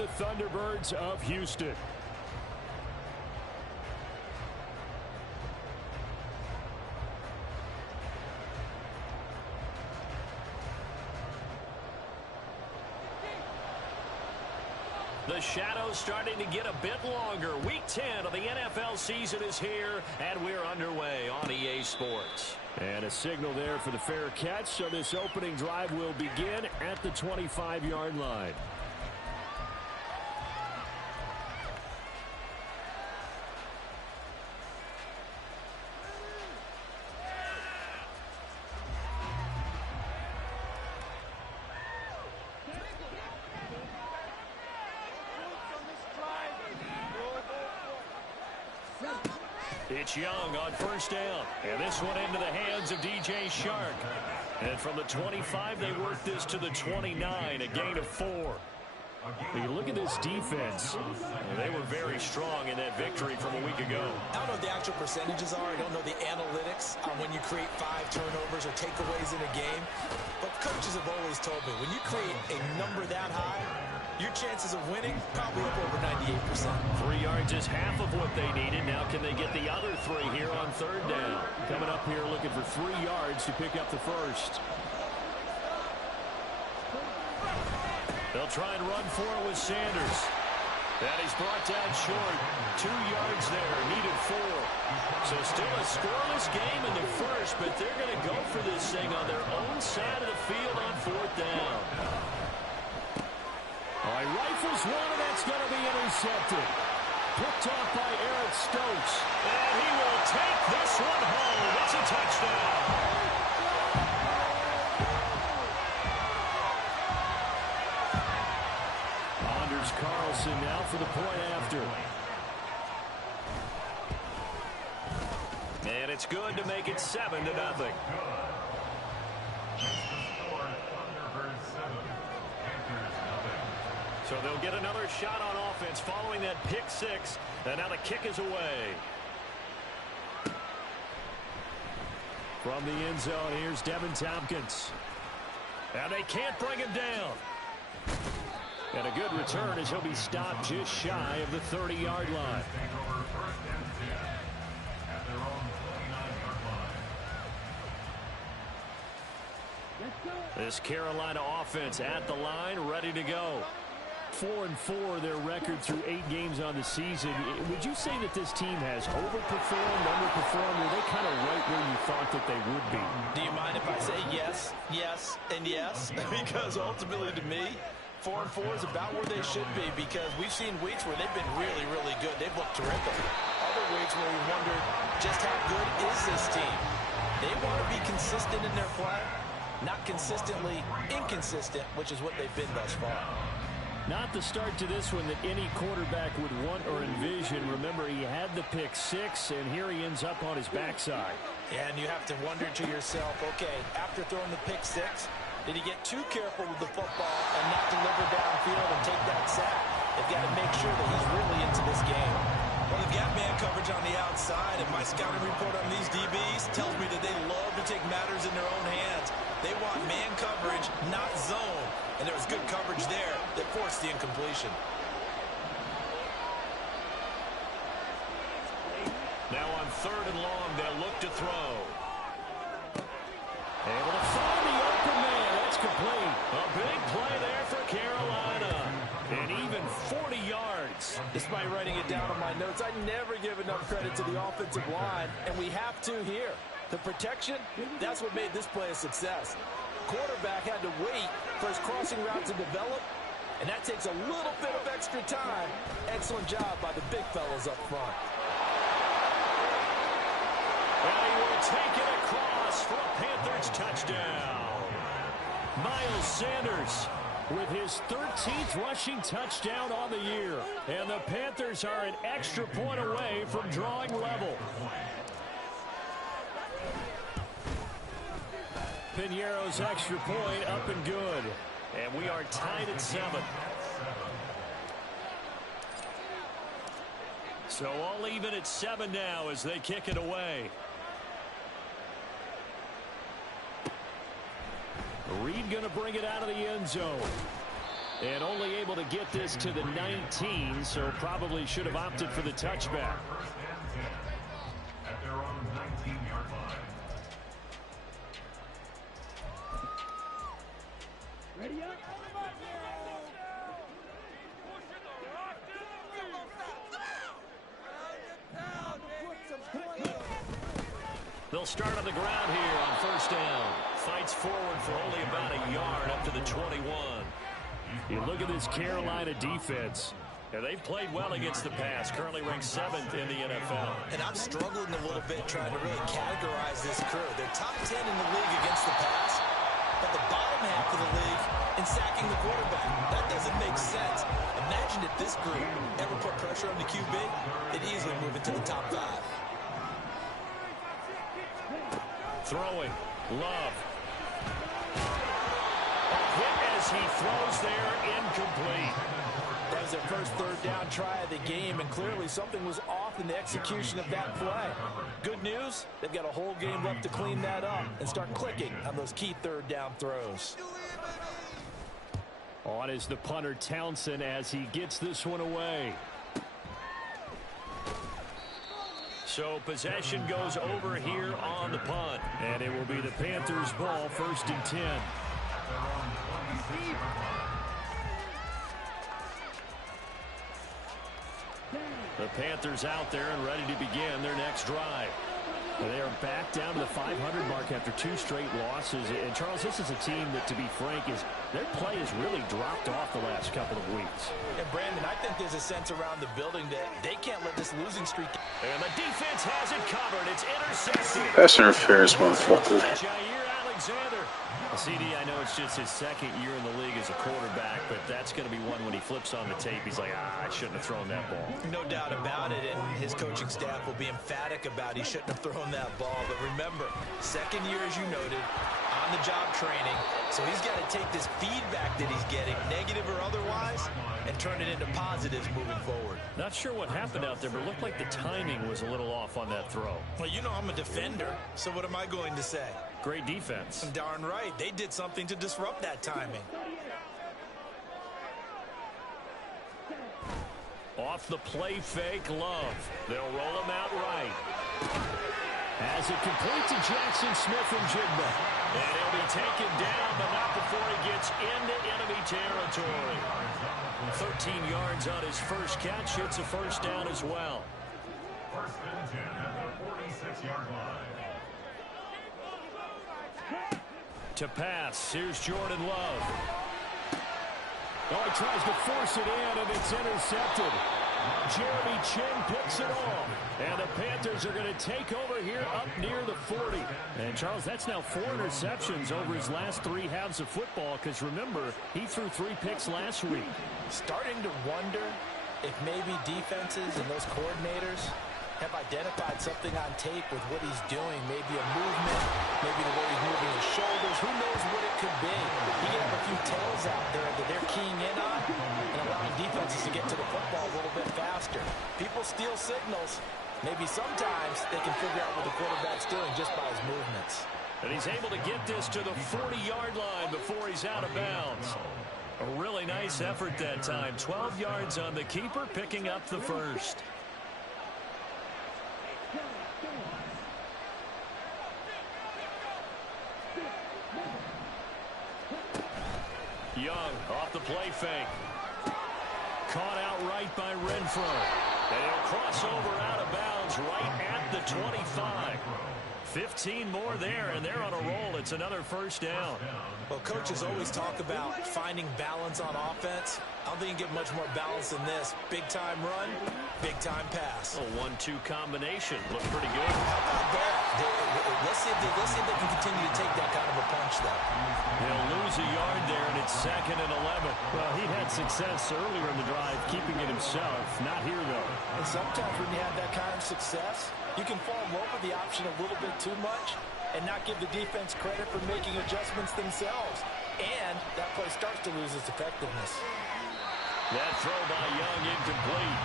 the Thunderbirds of Houston. The shadow's starting to get a bit longer. Week 10 of the NFL season is here, and we're underway on EA Sports. And a signal there for the fair catch, so this opening drive will begin at the 25-yard line. It's Young on first down. And this one into the hands of D.J. Chark. And from the 25, they work this to the 29, a gain of 4. You look at this defense. They were very strong in that victory from a week ago. I don't know what the actual percentages are. I don't know the analytics on when you create 5 turnovers or takeaways in a game. But coaches have always told me, when you create a number that high, your chances of winning probably up over 98%. 3 yards is half of what they needed. Now can they get the other 3 here on third down? Coming up here looking for 3 yards to pick up the first. They'll try and run for it with Sanders. That is brought down short. 2 yards there, needed 4. So still a scoreless game in the first, but they're going to go for this thing on their own side of the field on fourth down. All right, rifles one, and that's going to be intercepted. Picked off by Eric Stokes. And he will take this one home. It's a touchdown. Anders Carlson now for the point after. And it's good to make it 7-0. So they'll get another shot on offense following that pick 6. And now the kick is away. From the end zone, here's Devin Tompkins. And they can't bring him down. And a good return as he'll be stopped just shy of the 30-yard line. This Carolina offense at the line, ready to go. 4-4 their record through 8 games on the season. Would you say that this team has overperformed, underperformed, or are they kind of right where you thought that they would be? Do you mind if I say yes, yes, and yes? Because ultimately to me, 4-4 is about where they should be, because we've seen weeks where they've been really, really good. They've looked terrific. Other weeks where we wondered just how good is this team. They want to be consistent in their play, not consistently inconsistent, which is what they've been thus far. Not the start to this one that any quarterback would want or envision. Remember, he had the pick 6, and here he ends up on his backside. And you have to wonder to yourself, okay, after throwing the pick 6, did he get too careful with the football and not deliver downfield and take that sack? They've got to make sure that he's really into this game. Well, they've got man coverage on the outside, and my scouting report on these DBs tells me that they love to take matters in their own hands. They want man coverage, not zone. And there was good coverage there that forced the incompletion. Now on 3rd and long, they'll look to throw. Able to find the open man. That's complete. A big play there for Carolina. And even 40 yards. Despite writing it down on my notes, I never give enough credit to the offensive line, and we have to here. The protection, that's what made this play a success. Quarterback had to wait for his crossing route to develop, and that takes a little bit of extra time. Excellent job by the big fellas up front. And he will take it across for a Panthers touchdown. Miles Sanders with his 13th rushing touchdown on the year. And the Panthers are an extra point away from drawing level. Piñeiro's extra point up and good. And we are tied at 7. So all even at 7 now as they kick it away. Reed going to bring it out of the end zone. And only able to get this to the 19, so probably should have opted for the touchback. At their own 19-yard line. Ready up? They'll start on the ground here on first down. Fights forward for only about a yard up to the 21. You look at this Carolina defense. Yeah, they've played well against the pass, currently ranked 7th in the NFL. And I'm struggling a little bit trying to really categorize this crew. They're top 10 in the league against the pass, but the bottom half of the league in sacking the quarterback. That doesn't make sense. Imagine if this group ever put pressure on the QB, they'd easily move into the top 5. Throwing, Love. Hit as he throws there, incomplete. That was their first third down try of the game, and clearly something was off in the execution of that play. Good news, they've got a whole game left to clean that up and start clicking on those key third down throws. On is the punter Townsend as he gets this one away. So possession goes over here on the punt. And it will be the Panthers' ball, 1st and 10. The Panthers out there and ready to begin their next drive. They are back down to the 500 mark after 2 straight losses. And, Charles, this is a team that, to be frank, their play has really dropped off the last couple of weeks. And, Brandon, I think there's a sense around the building that they can't let this losing streak. And the defense has it covered. It's intercepted. That's interference, motherfucker. Jair Alexander. CD, I know it's just his 2nd year in the league as a quarterback, but that's going to be one when he flips on the tape. He's like, I shouldn't have thrown that ball. No doubt about it, and his coaching staff will be emphatic about he shouldn't have thrown that ball. But remember, 2nd year, as you noted, on-the-job training. So he's got to take this feedback that he's getting, negative or otherwise, and turn it into positives moving forward. Not sure what happened out there, but it looked like the timing was a little off on that throw. Well, you know I'm a defender, so what am I going to say? Great defense. Darn right. They did something to disrupt that timing. Off the play fake, Love. They'll roll him out right. As it complete to Jackson Smith and Jigba. And he'll be taken down, but not before he gets into enemy territory. 13 yards on his first catch. It's a first down as well. 1st and 10 at the 46-yard line. To pass, here's Jordan Love. Oh, he tries to force it in, and it's intercepted. Jeremy Chin picks it off. And the Panthers are going to take over here up near the 40. And, Charles, that's now 4 interceptions over his last 3 halves of football, because, remember, he threw 3 picks last week. Starting to wonder if maybe defenses and those coordinators have identified something on tape with what he's doing. Maybe a movement, maybe the way he's moving his shoulders. Who knows what it could be? He can have a few tails out there that they're keying in on and allowing defenses to get to the football a little bit faster. People steal signals. Maybe sometimes they can figure out what the quarterback's doing just by his movements. And he's able to get this to the 40-yard line before he's out of bounds. A really nice effort that time. 12 yards on the keeper, picking up the first. Young off the play fake. Caught outright by Renfro. And he'll cross over out of bounds right at the 25. 15 more there, and they're on a roll. It's another first down. Well, coaches always talk about finding balance on offense. I don't think you get much more balance than this. Big-time run, big-time pass. A 1-2 combination. Looked pretty good. How about that? Let's see if they can continue to take that kind of a punch, though. They'll lose a yard there, and it's 2nd and 11. Well, he had success earlier in the drive, keeping it himself. Not here, though. And sometimes when you have that kind of success, you can fall in love with the option a little bit too much and not give the defense credit for making adjustments themselves. And that play starts to lose its effectiveness. That throw by Young incomplete.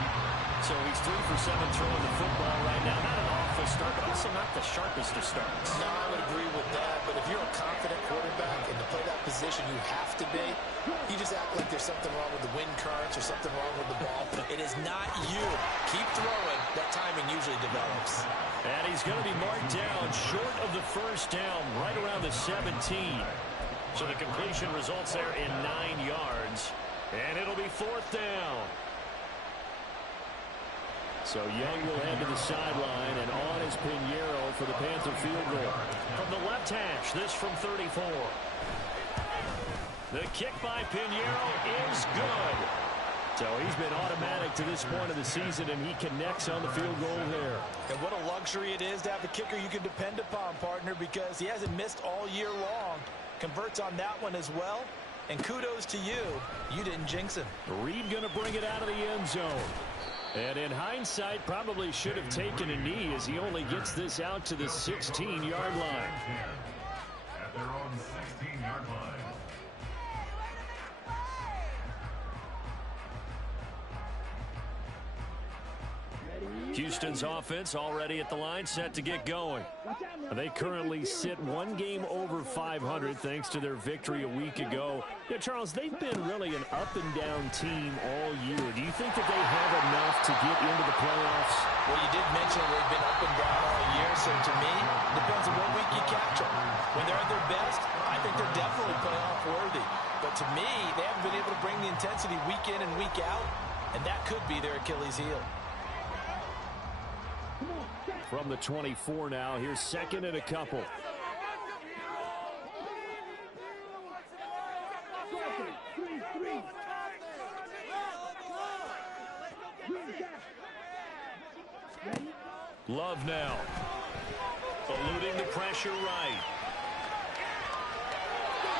So he's 3 for 7 throwing the football right now. Not an powerful start, but also not the sharpest of starts. No, I would agree with that. But if you're a confident quarterback and to play that position you have to be, you just act like there's something wrong with the wind currents or something wrong with the ball. It is not you. Keep throwing. That timing usually develops. And he's going to be marked down short of the first down, right around the 17. So the completion results there in 9 yards. And it'll be 4th down. So Young will head to the sideline, and on is Pinheiro for the Panther field goal. From the left hash, this from 34. The kick by Pinheiro is good. So he's been automatic to this point of the season, and he connects on the field goal there. And what a luxury it is to have a kicker you can depend upon, partner, because he hasn't missed all year long. Converts on that one as well. And kudos to you. You didn't jinx him. Reed going to bring it out of the end zone. And in hindsight, probably should have taken a knee as he only gets this out to the 16-yard line. At their own 16-yard line. Houston's offense already at the line, set to get going. They currently sit one game over 500 thanks to their victory a week ago. Yeah, Charles, they've been really an up-and-down team all year. Do you think that they have enough to get into the playoffs? Well, you did mention they've been up and down all year, so to me, depends on what week you catch them. When they're at their best, I think they're definitely playoff worthy. But to me, they haven't been able to bring the intensity week in and week out, and that could be their Achilles heel. From the 24 now, here's 2nd and a couple. Love now. Eluding the pressure right.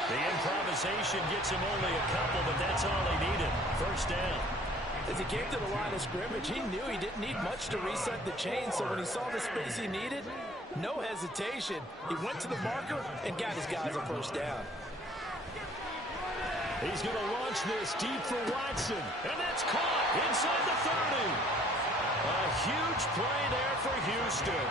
The improvisation gets him only a couple, but that's all they needed. First down. As he came to the line of scrimmage, he knew he didn't need much to reset the chain, so when he saw the space he needed, no hesitation. He went to the marker and got his guys a first down. He's going to launch this deep for Watson, and that's caught inside the 30. A huge play there for Houston.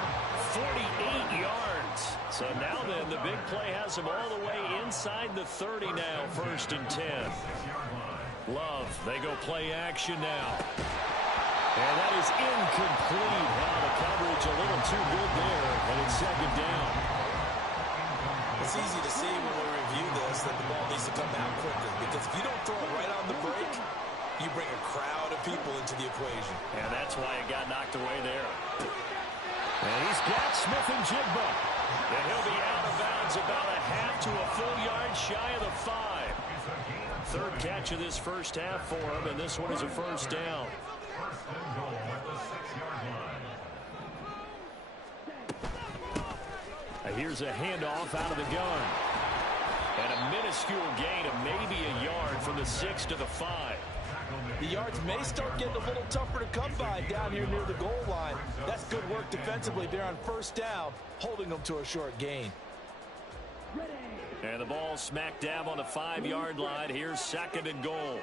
48 yards. So now then, the big play has him all the way inside the 30 now, 1st and 10. Love, they go play action now. And that is incomplete. Now the coverage a little too good there, and it's 2nd down. It's easy to see when we review this that the ball needs to come out quickly, because if you don't throw it right on the break, you bring a crowd of people into the equation. And that's why it got knocked away there. And he's got Smith and Jigba. And he'll be out of bounds about a half to a full yard shy of the 5. 3rd catch of this first half for him, and this one is a first down. First and goal at the 6-yard line. Here's a handoff out of the gun. And a minuscule gain of maybe a yard from the 6 to the 5. The yards may start getting a little tougher to come by down here near the goal line. That's good work defensively there on first down, holding them to a short gain. And the ball smack dab on the 5-yard line. Here's 2nd and goal.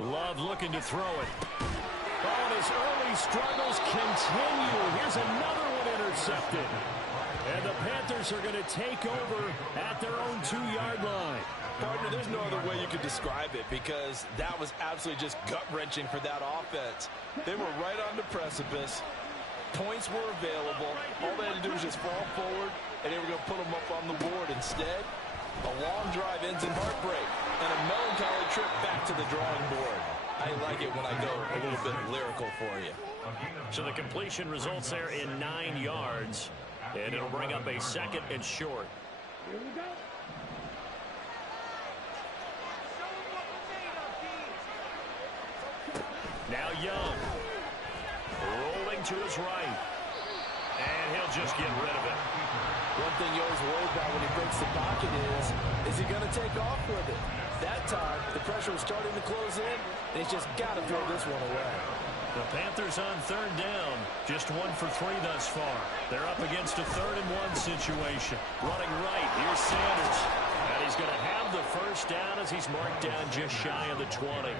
Love looking to throw it. Oh, and his early struggles continue. Here's another one intercepted. And the Panthers are going to take over at their own 2-yard line. Partner, there's no other way you could describe it, because that was absolutely just gut-wrenching for that offense. They were right on the precipice. Points were available. All they had to do was just fall forward, and they were going to put them up on the board. Instead, a long drive ends in heartbreak and a melancholy trip back to the drawing board. I like it when I go a little bit lyrical for you. So the completion results there in 9 yards, and it'll bring up a 2nd and short. Here we go. Now Young. Rolling to his right. And he'll just get rid of it. One thing you always worry about when he breaks the pocket is he going to take off with it? That time, the pressure was starting to close in, and he's just got to throw this one away. The Panthers on 3rd down. Just 1 for 3 thus far. They're up against a 3rd and 1 situation. Running right, here's Sanders. And he's going to have the first down as he's marked down just shy of the 20.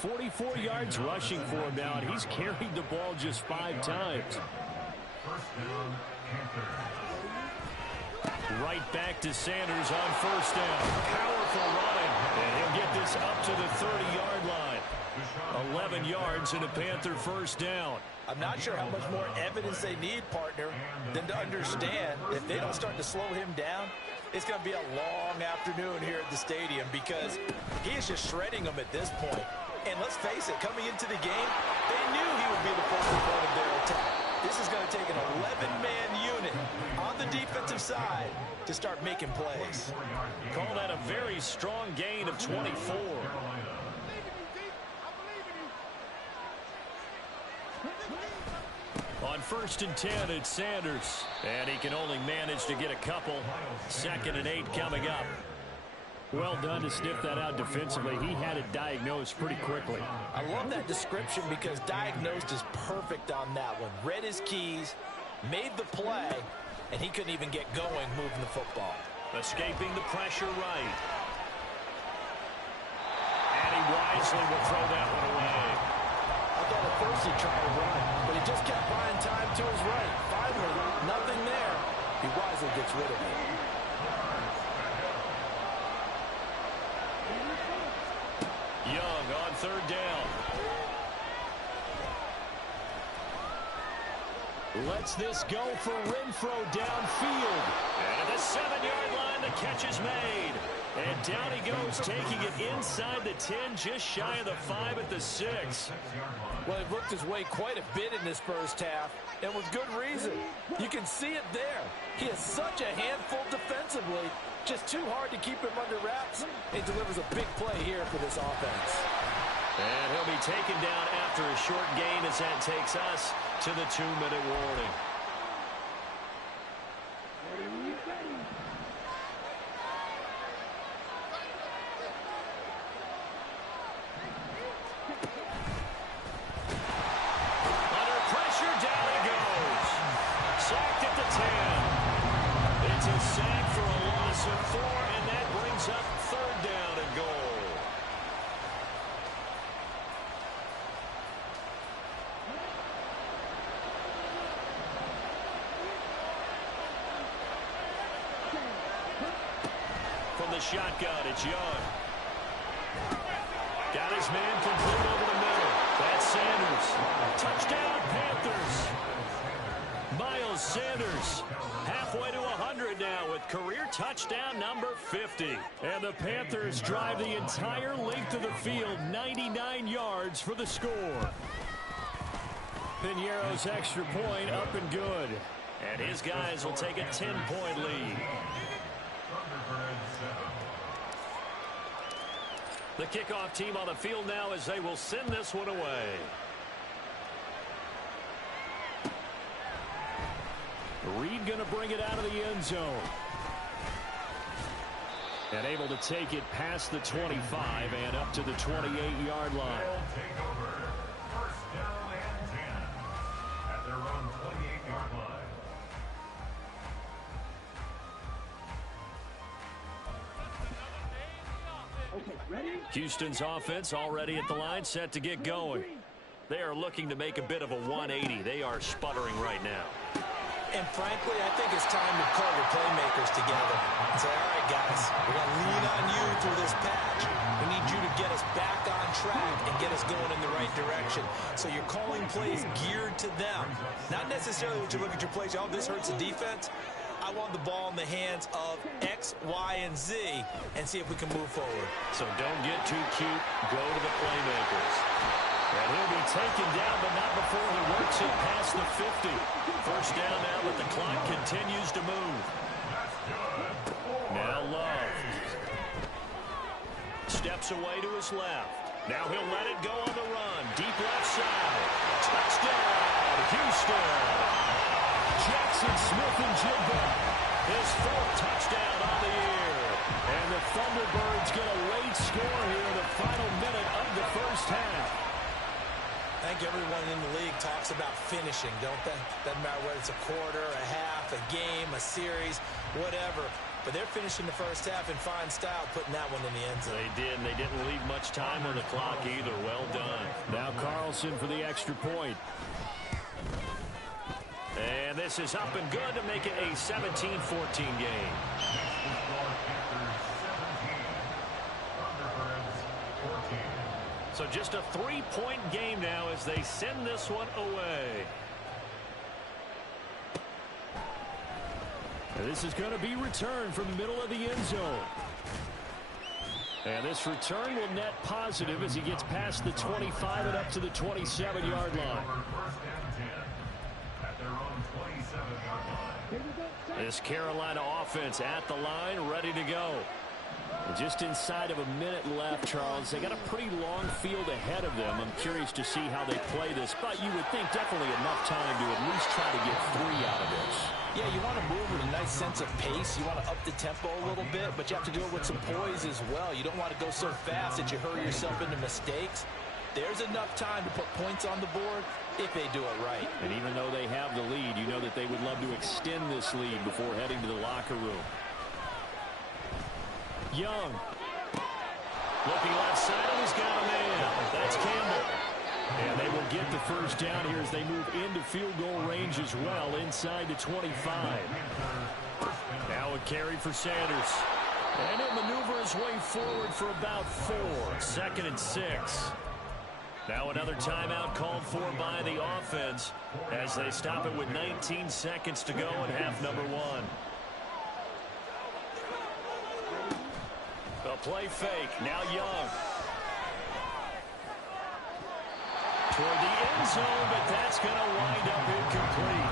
44 yards rushing for him now, and he's carried the ball just 5 times. First down, Panthers. Right back to Sanders on first down. Powerful running, and he'll get this up to the 30-yard line. 11 yards and a Panther first down. I'm not sure how much more evidence they need, partner, than to understand if they don't start to slow him down, it's going to be a long afternoon here at the stadium because he is just shredding them at this point. And let's face it, coming into the game, they knew he would be the focal point of their attack. This is going to take an 11-man unit on the defensive side to start making plays. Call that a very strong gain of 24. On first and 10, it's Sanders. And he can only manage to get a couple. 2nd and 8 coming up. Well done to sniff that out defensively. He had it diagnosed pretty quickly. I love that description because diagnosed is perfect on that one. Read his keys, made the play, and he couldn't even get going moving the football. Escaping the pressure right. And he wisely will throw that one away. I thought at first he'd try to run, but he just kept buying time to his right. Finally, nothing there. He wisely gets rid of it. Young on third down. Lets this go for Renfro downfield. And at the 7-yard line, the catch is made. And down he goes, taking it inside the 10, just shy of the 5 at the 6. Well, he worked his way quite a bit in this first half, and with good reason. You can see it there. He is such a handful defensively, just too hard to keep him under wraps. He delivers a big play here for this offense. And he'll be taken down after a short gain as that takes us to the 2-minute warning. From the shotgun, it's Young. Got his man complete over the middle. That's Sanders. Touchdown, Panthers. Miles Sanders halfway to 100 now with career touchdown number 50. And the Panthers drive the entire length of the field, 99 yards for the score. Piñeiro's extra point up and good. And his guys will take a 10-point lead. The kickoff team on the field now as they will send this one away. Reed going to bring it out of the end zone. And able to take it past the 25 and up to the 28-yard line. Take over. First down and 10 at their own 28-yard line. Houston's offense already at the line, set to get going. They are looking to make a bit of a 180. They are sputtering right now. And frankly, I think it's time to call your playmakers together and say, all right, guys, we're going to lean on you through this patch. We need you to get us back on track and get us going in the right direction. So you're calling plays geared to them. Not necessarily what you look at your plays, oh, this hurts the defense. I want the ball in the hands of X, Y, and Z and see if we can move forward. So don't get too cute. Go to the playmakers. And he'll be taken down, but not before he works it past the 50. First down now, but the clock continues to move. Now Love. Steps away to his left. Now he'll let it go on the run. Deep left side. Touchdown, Houston. Jackson Smith-Njigba, his 4th touchdown on the year. And the Thunderbirds get a late score here in the final minute of the first half. I think everyone in the league talks about finishing, don't they? Doesn't matter whether it's a quarter, a half, a game, a series, whatever. But they're finishing the first half in fine style, putting that one in the end zone. They did, and they didn't leave much time on the clock either. Well done. Now Carlson for the extra point. And this is up and good to make it a 17-14 game. So just a 3-point game now as they send this one away. And this is going to be returned from the middle of the end zone. And this return will net positive as he gets past the 25 and up to the 27-yard line. This Carolina offense at the line, ready to go. And just inside of a minute left, Charles. They got a pretty long field ahead of them. I'm curious to see how they play this, but you would think definitely enough time to at least try to get 3 out of this. Yeah, you want to move with a nice sense of pace. You want to up the tempo a little bit, but you have to do it with some poise as well. You don't want to go so fast that you hurry yourself into mistakes. There's enough time to put points on the board if they do it right. And even though they have the lead, you know that they would love to extend this lead before heading to the locker room. Young. Looking left side, and he's got a man. That's Campbell. And they will get the first down here as they move into field goal range as well inside the 25. Now a carry for Sanders. And he'll maneuver his way forward for about 4. 2nd and 6. Now another timeout called for by the offense as they stop it with 19 seconds to go in half number 1. A play fake. Now Young. Toward the end zone, but that's going to wind up incomplete.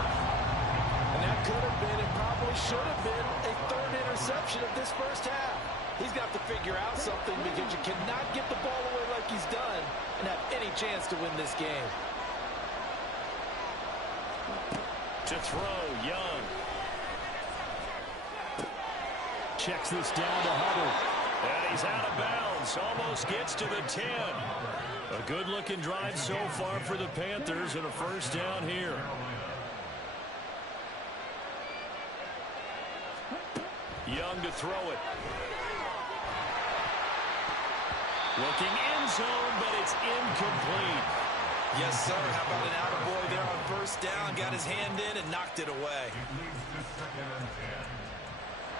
And that could have been and probably should have been a 3rd interception of this first half. He's got to figure out something because you cannot get the ball away like he's done and have any chance to win this game. To throw, Young. Checks this down to Hubbard. And he's out of bounds. Almost gets to the 10. A good-looking drive so far for the Panthers and a first down here. Young to throw it. Looking end zone, but it's incomplete. Yes, sir. How about an attaboy there on first down? Got his hand in and knocked it away.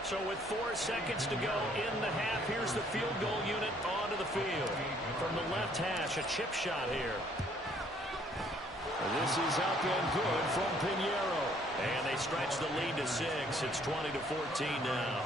So with 4 seconds to go in the half, here's the field goal unit onto the field. From the left hash, a chip shot here. And this is up and good from Pinheiro. And they stretch the lead to 6. It's 20-14 now.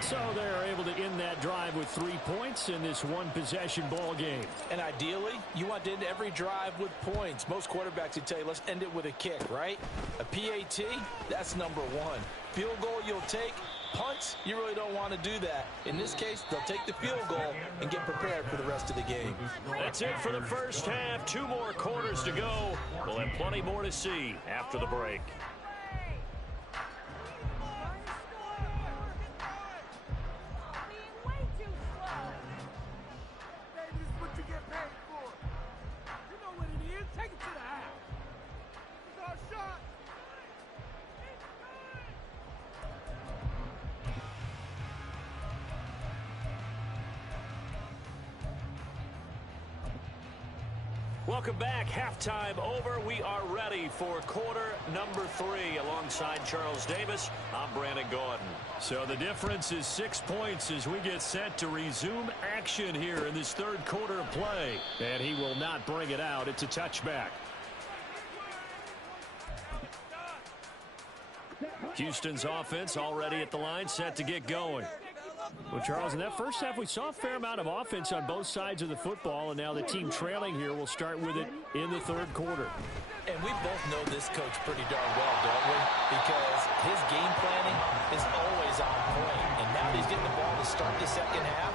So they're able to end that drive with 3 points in this one-possession ball game. And ideally, you want to end every drive with points. Most quarterbacks would tell you, let's end it with a kick, right? A PAT, that's number 1. Field goal you'll take. Punts, you really don't want to do that. In this case, they'll take the field goal and get prepared for the rest of the game. That's it for the first half. 2 more quarters to go. We'll have plenty more to see after the break. Welcome back. Halftime over. We are ready for quarter number 3. Alongside Charles Davis, I'm Brandon Gaudin. So the difference is 6 points as we get set to resume action here in this 3rd quarter of play. And he will not bring it out. It's a touchback. Houston's offense already at the line, set to get going. Well, Charles, in that first half, we saw a fair amount of offense on both sides of the football, and now the team trailing here will start with it in the 3rd quarter. And we both know this coach pretty darn well, don't we? Because his game planning is always on point. And now he's getting the ball to start the second half.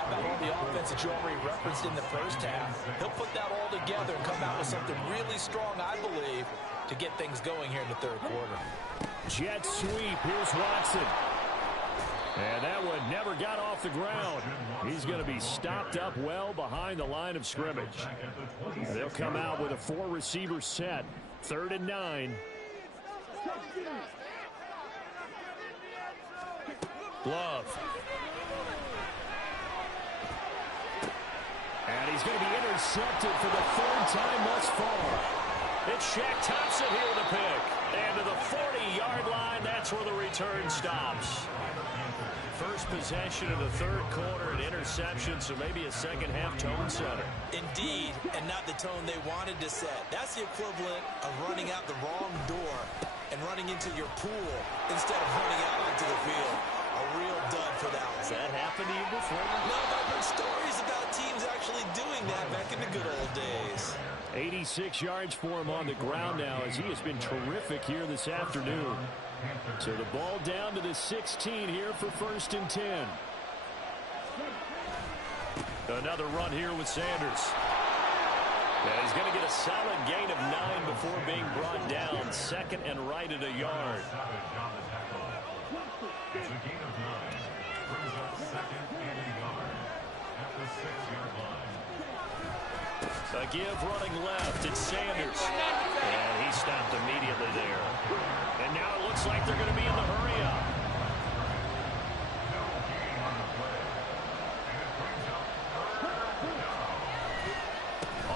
How about all the offense that you already referenced in the first half? He'll put that all together and come out with something really strong, I believe, to get things going here in the 3rd quarter. Jet sweep. Here's Watson. And that one never got off the ground. He's going to be stopped up well behind the line of scrimmage. They'll come out with a 4-receiver set. 3rd and 9. Love. And he's going to be intercepted for the third time thus far. It's Shaq Thompson here with a pick. And to the 40-yard line, that's where the return stops. First possession of the third quarter, an interception, so maybe a second-half tone setter. Indeed, and not the tone they wanted to set. That's the equivalent of running out the wrong door and running into your pool instead of running out onto the field. A real dud for that one. Has that happened to you before? No, but I've heard stories about teams actually doing that back in the good old days. 86 yards for him on the ground now as he has been terrific here this afternoon. So the ball down to the 16 here for 1st and 10. Another run here with Sanders. And he's going to get a solid gain of 9 before being brought down. 2nd and right at a yard. It's a gain of 9. Brings up 2nd and a yard at the 6-yard line. A give running left. It's Sanders. And he stopped immediately there. And now it looks like they're going to be in the hurry-up. No gain on the play. And it brings up 3rd down.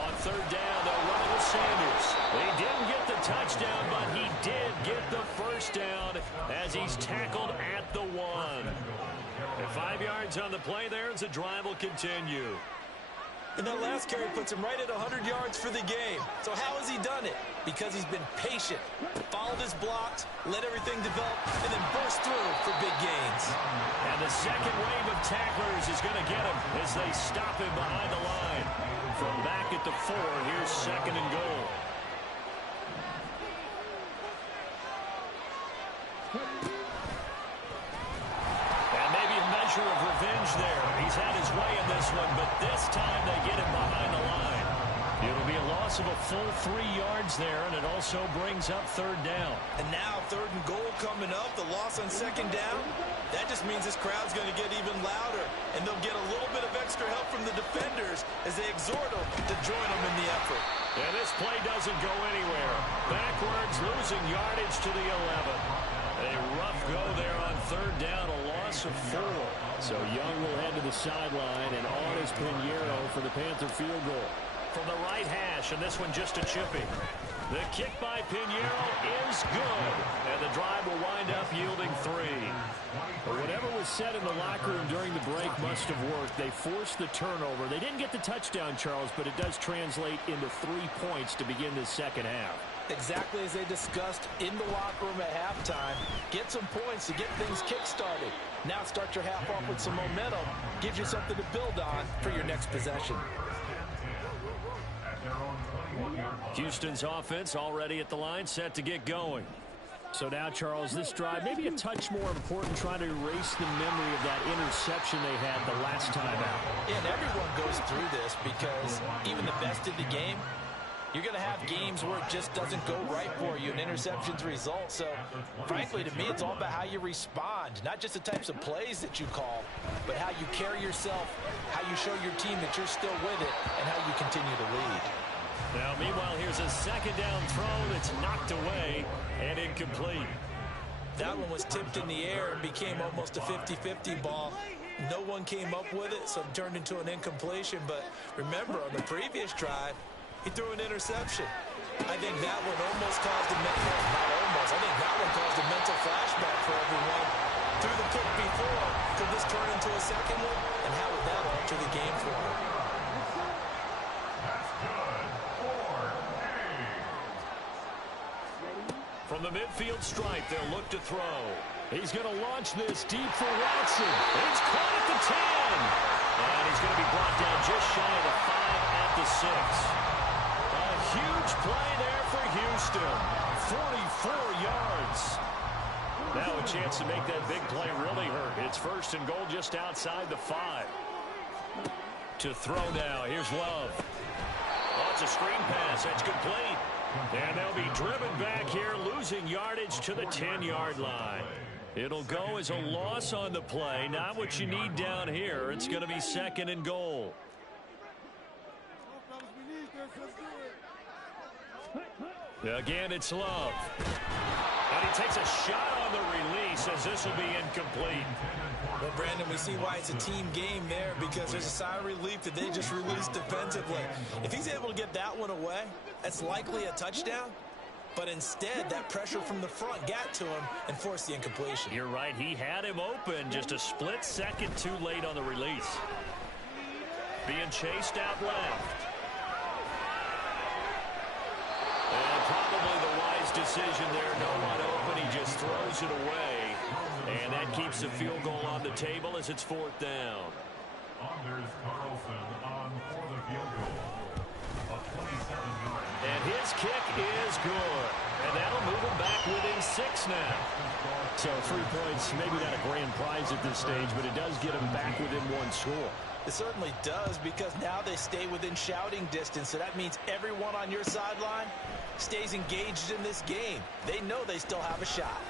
On 3rd down, they'll run it with Sanders. He didn't get the touchdown, but he did get the first down as he's tackled at the 1. And 5 yards on the play there as the drive will continue. And that last carry puts him right at 100 yards for the game. So how has he done it? Because he's been patient, followed his blocks, let everything develop, and then burst through for big gains. And the second wave of tacklers is going to get him as they stop him behind the line. From back at the 4, here's 2nd and goal. And maybe a measure of revenge there. He's had his way in this one, but this time they get him behind the line. It'll be a loss of a full 3 yards there, and it also brings up 3rd down. And now 3rd and goal coming up, the loss on 2nd down. That just means this crowd's going to get even louder, and they'll get a little bit of extra help from the defenders as they exhort them to join them in the effort. And this play doesn't go anywhere. Backwards, losing yardage to the 11. A rough go there on 3rd down, a loss of 4. So Young will head to the sideline, and on is Pinheiro for the Panther field goal. From the right hash, and this one just a chipping. The kick by Pinheiro is good, and the drive will wind up yielding 3. But whatever was said in the locker room during the break must have worked. They forced the turnover. They didn't get the touchdown, Charles, but it does translate into 3 points to begin the second half. Exactly as they discussed in the locker room at halftime. Get some points to get things kick-started. Now start your half off with some momentum. Gives you something to build on for your next possession. Houston's offense already at the line, set to get going. So now, Charles, this drive maybe a touch more important, trying to erase the memory of that interception they had the last time out. Yeah, and everyone goes through this because even the best in the game, you're going to have games where it just doesn't go right for you, and interceptions result. So, frankly, to me, it's all about how you respond, not just the types of plays that you call, but how you carry yourself, how you show your team that you're still with it, and how you continue to lead. Now, meanwhile, here's a 2nd down throw that's knocked away and incomplete. That one was tipped in the air and became almost a 50-50 ball. No one came up with it, so it turned into an incompletion. But remember, on the previous drive, he threw an interception. I think that one almost caused a mental, not almost, I think that one caused a mental flashback for everyone. Threw the pick before, could this turn into a second one? And how would that alter the game for him? From the midfield stripe, they'll look to throw. He's going to launch this deep for Watson. He's caught at the 10. And he's going to be brought down just shy of the 5 at the 6. A huge play there for Houston. 44 yards. Now a chance to make that big play really hurt. It's 1st and goal just outside the 5. To throw now. Here's Love. Oh, it's a screen pass. That's complete. And they'll be driven back here, losing yardage to the 10-yard line. It'll go as a loss on the play. Not what you need down here. It's going to be 2nd and goal. Again, it's Love. And he takes a shot on the release as this will be incomplete. Well, Brandon, we see why it's a team game there, because there's a sigh of relief that they just released defensively. If he's able to get that one away, that's likely a touchdown. But instead, that pressure from the front got to him and forced the incompletion. You're right. He had him open, just a split second too late on the release. Being chased out left. And probably the wise decision there. No one open. He just throws it away. And that keeps the field goal on the table as it's 4th down. Anders Carlson on for the field goal. A 27-yard. And his kick is good. And that'll move him back within 6 now. So 3 points, maybe not a grand prize at this stage, but it does get him back within 1 score. It certainly does, because now they stay within shouting distance. So that means everyone on your sideline stays engaged in this game. They know they still have a shot.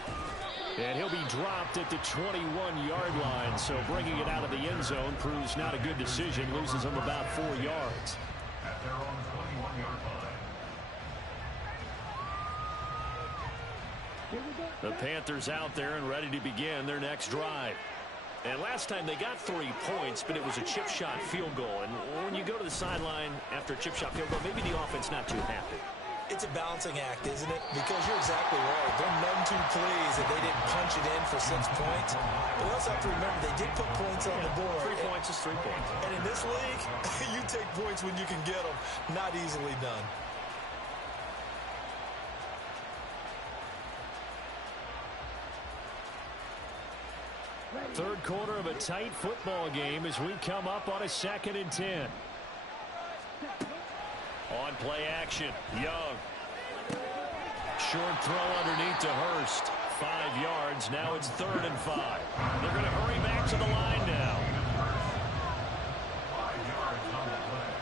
And he'll be dropped at the 21-yard line. So bringing it out of the end zone proves not a good decision. Loses him about 4 yards. At their own 21-yard line. The Panthers out there and ready to begin their next drive. And last time they got 3 points, but it was a chip shot field goal. And when you go to the sideline after a chip shot field goal, maybe the offense not too happy. It's a balancing act, isn't it? Because you're exactly right. They're none too pleased that they didn't punch it in for 6 points. But we also have to remember they did put points on the board. 3 points is 3 points. And in this league, you take points when you can get them. Not easily done. Third quarter of a tight football game as we come up on a 2nd and 10. On play action, Young. Short throw underneath to Hurst. 5 yards. Now it's 3rd and 5. They're going to hurry back to the line now. 5 yards on the play.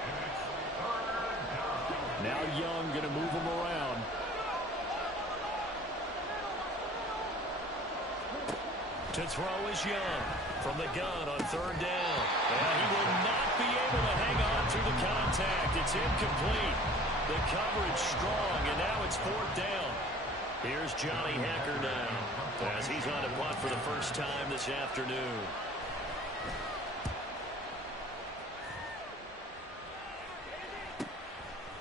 And it's 3rd down. Now Young going to move him around. To throw is Young from the gun on 3rd down. And he will not be able to hang on through the contact. It's incomplete. The coverage strong, and now it's 4th down. Here's Johnny Hekker now as he's on a punt for the first time this afternoon.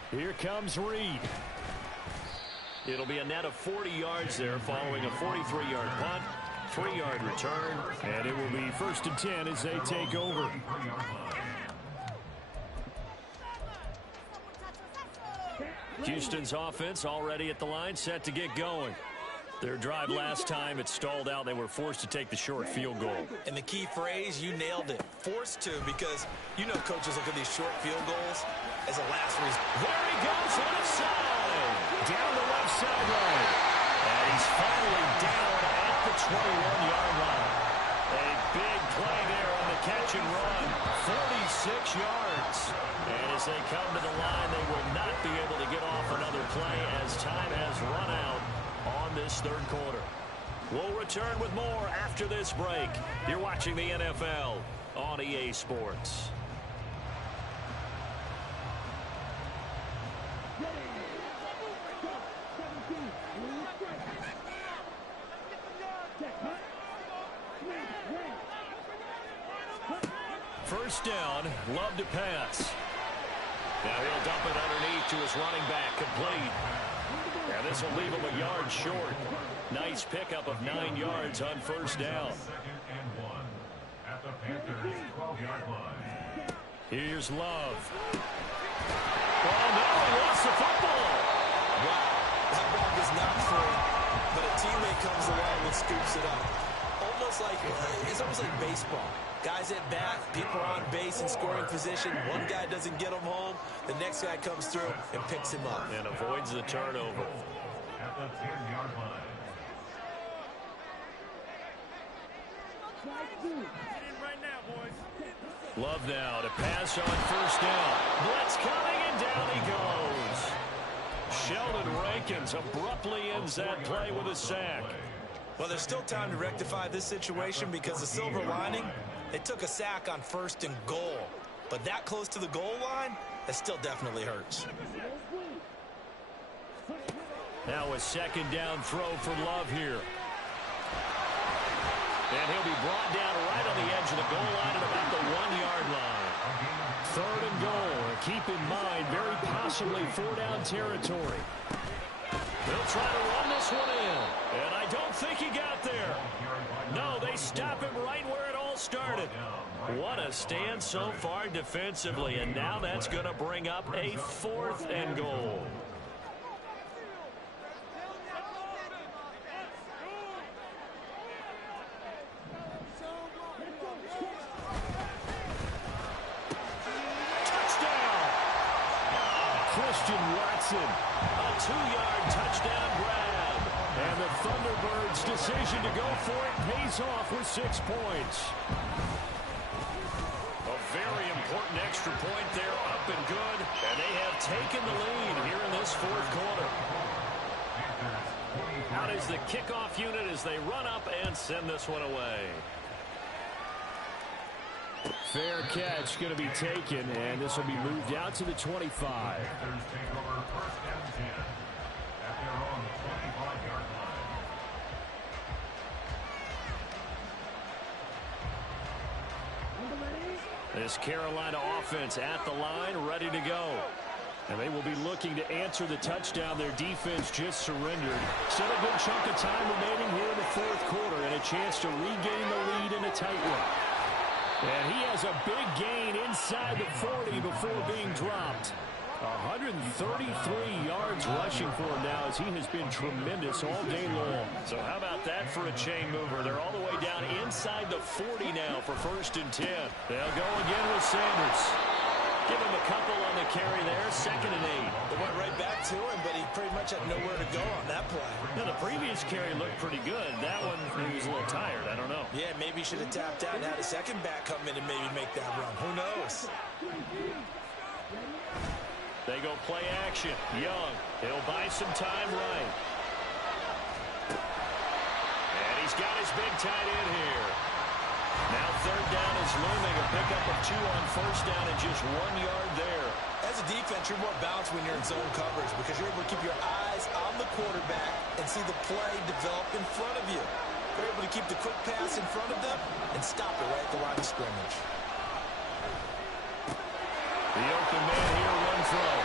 Here comes Reed. It'll be a net of 40 yards there following a 43-yard punt. 3-yard return, and it will be 1st and 10 as they take over. Houston's offense already at the line, set to get going. Their drive last time, it stalled out. They were forced to take the short field goal. And the key phrase, you nailed it. Forced to, because you know coaches look at these short field goals as a last resort. There he goes, left side. Down the left sideline. And he's finally down at the 21-yard line. A big play there on the catch and run. 46 yards. And as they come to the line, they will not be able to get off another play as time has run out on this 3rd quarter. We'll return with more after this break. You're watching the NFL on EA Sports. First down, Love to pass. Now he'll dump it underneath to his running back, complete. And this will leave him a yard short. Nice pickup of 9 yards on first down. 2nd and 1 at the Panthers' 12-yard line. Here's Love. Oh, no, he lost the football. Wow, that ball was not free, but a teammate comes along and scoops it up. It's almost like baseball. Guys at bat, people are on base in scoring position. One guy doesn't get him home. The next guy comes through and picks him up. And avoids the turnover. At the 10-yard line. Love now to pass on first down. Blitz coming, and down he goes. Sheldon Rankins abruptly ends that play with a sack. Well, there's still time to rectify this situation because the silver lining, they took a sack on 1st and goal. But that close to the goal line, that still definitely hurts. Now a second down throw for Love here. And he'll be brought down right on the edge of the goal line at about the 1-yard line. Third and goal. And keep in mind, very possibly 4-down territory. They'll try to run this one in. And I don't think he got there. No, they stop him right where it all started. What a stand so far defensively. And now that's going to bring up a 4th and goal. Watson, a 2-yard touchdown grab. And the Thunderbirds' decision to go for it pays off with 6 points. A very important extra point there, up and good. And they have taken the lead here in this 4th quarter. Out is the kickoff unit as they run up and send this one away. Fair catch going to be taken, and this will be moved out to the 25. This Carolina offense at the line, ready to go. And they will be looking to answer the touchdown their defense just surrendered. Still a good chunk of time remaining here in the 4th quarter, and a chance to regain the lead in a tight one. And he has a big gain inside the 40 before being dropped. 133 yards rushing for him now as he has been tremendous all day long. So how about that for a chain mover? They're all the way down inside the 40 now for 1st and 10. They'll go again with Sanders. Give him a couple on the carry there, 2nd and 8. They went right back to him, but he pretty much had nowhere to go on that play. Now, the previous carry looked pretty good. That one, he was a little tired. I don't know. Yeah, maybe he should have tapped out and had a second back come in and maybe make that run. Who knows? They go play action. Young, he'll buy some time right. And he's got his big tight end here. Now 3rd down is looming. A pickup of 2 on 1st down and just 1 yard there. As a defense, you're more balanced when you're in zone coverage because you're able to keep your eyes on the quarterback and see the play develop in front of you. You're able to keep the quick pass in front of them and stop it right at the line of scrimmage. The open man here, run throw.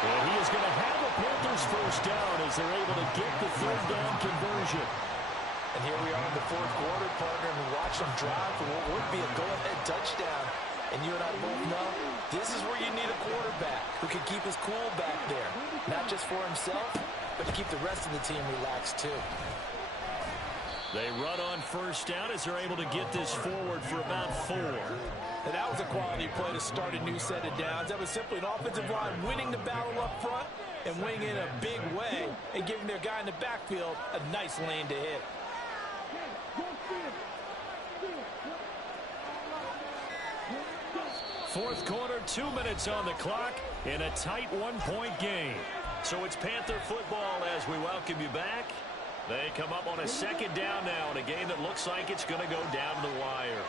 And he is going to have the Panthers 1st down as they're able to get the 3rd down conversion. And here we are in the 4th quarter, partner, and we watch them drive for what would be a go-ahead touchdown. And you and I both know this is where you need a quarterback who can keep his cool back there. Not just for himself, but to keep the rest of the team relaxed too. They run on 1st down as they're able to get this forward for about 4. And that was a quality play to start a new set of downs. That was simply an offensive line winning the battle up front and winning in a big way and giving their guy in the backfield a nice lane to hit. Fourth quarter, 2 minutes on the clock in a tight 1-point game. So it's Panther football as we welcome you back. They come up on a 2nd down now in a game that looks like it's going to go down to the wire.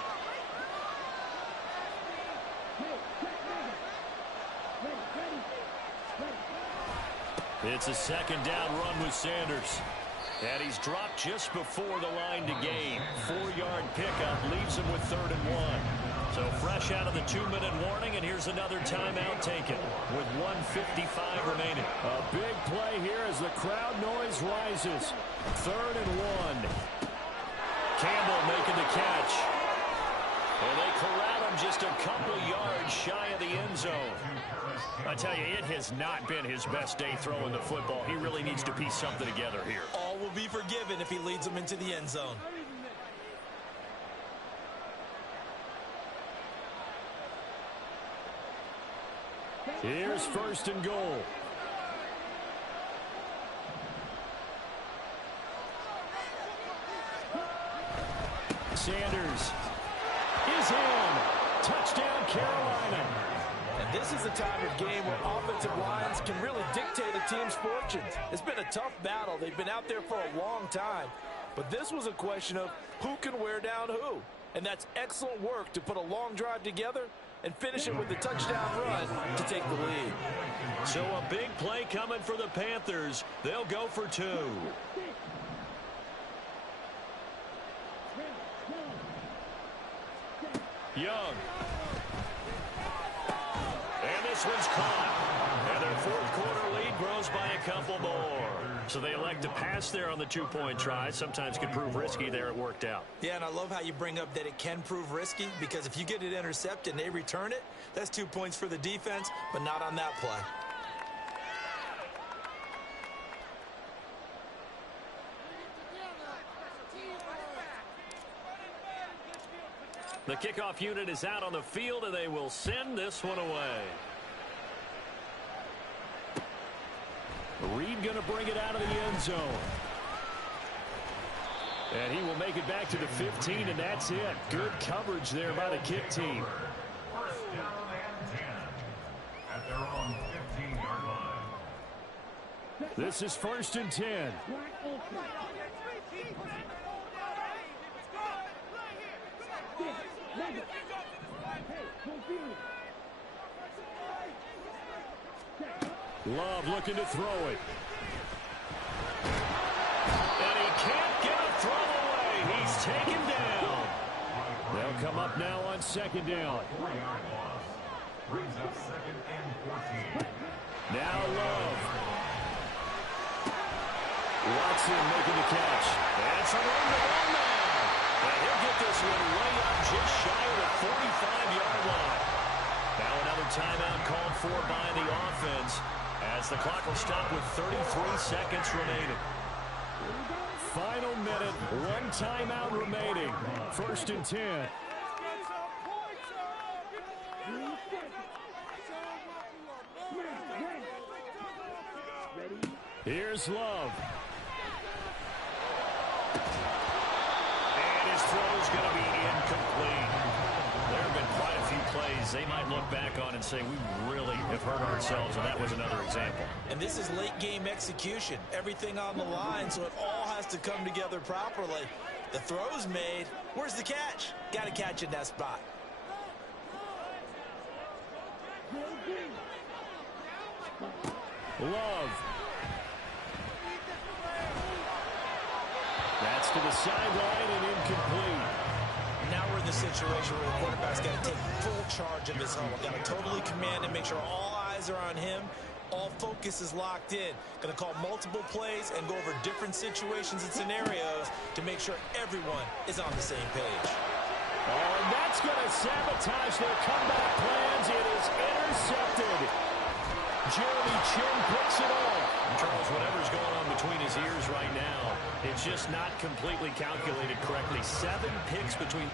It's a 2nd down run with Sanders. And he's dropped just before the line to gain. 4-yard pickup leaves him with 3rd and 1. So fresh out of the 2-minute warning, and here's another timeout taken with 1:55 remaining. A big play here as the crowd noise rises. 3rd and 1. Campbell making the catch. And they corral him just a couple yards shy of the end zone. I tell you, it has not been his best day throwing the football. He really needs to piece something together here. All will be forgiven if he leads them into the end zone. Here's 1st and goal. Sanders is in. Touchdown, Carolina. And this is the time of game where offensive lines can really dictate a team's fortunes. It's been a tough battle. They've been out there for a long time. But this was a question of who can wear down who. And that's excellent work to put a long drive together and finish it with a touchdown run to take the lead. So a big play coming for the Panthers. They'll go for 2. Young. And this one's caught. And their fourth quarter lead grows by a couple more. So they elect to pass there on the 2-point try. Sometimes could prove risky. There it worked out. Yeah, and I love how you bring up that it can prove risky, because if you get it intercepted and they return it, that's 2 points for the defense, but not on that play. The kickoff unit is out on the field, and they will send this one away. Reed going to bring it out of the end zone. And he will make it back to the 15, and that's it. Good coverage there by the kick team. First down and 10 at their own 15-yard line. This is 1st and 10. Love looking to throw it. And he can't get a throw away. He's taken down. They'll come up now on 2nd down. 3-yard loss. Brings up 2nd and 14. Now Love. Watson making the catch. And some room to run now. And he'll get this one way up just shy of the 45-yard line. Now another timeout called for by the offense, as the clock will stop with 33 seconds remaining. Final minute, 1 timeout remaining. 1st and 10. Here's Love. And his throw is going to be incomplete. There have been quite a few plays they might look back on and say, we really have hurt ourselves, and that was another example. And this is late-game execution. Everything on the line, so it all has to come together properly. The throw's made. Where's the catch? Got to catch in that spot. Love. That's to the sideline and incomplete. Now we're in the situation where the quarterback's got to take full charge of his home. Got to totally command and make sure all eyes are on him. All focus is locked in. Going to call multiple plays and go over different situations and scenarios to make sure everyone is on the same page. Oh, and that's going to sabotage their comeback plans. It is intercepted. Jeremy Chinn picks it off. Charles, whatever's going on between his ears right now, it's just not completely calculated correctly. 7 picks between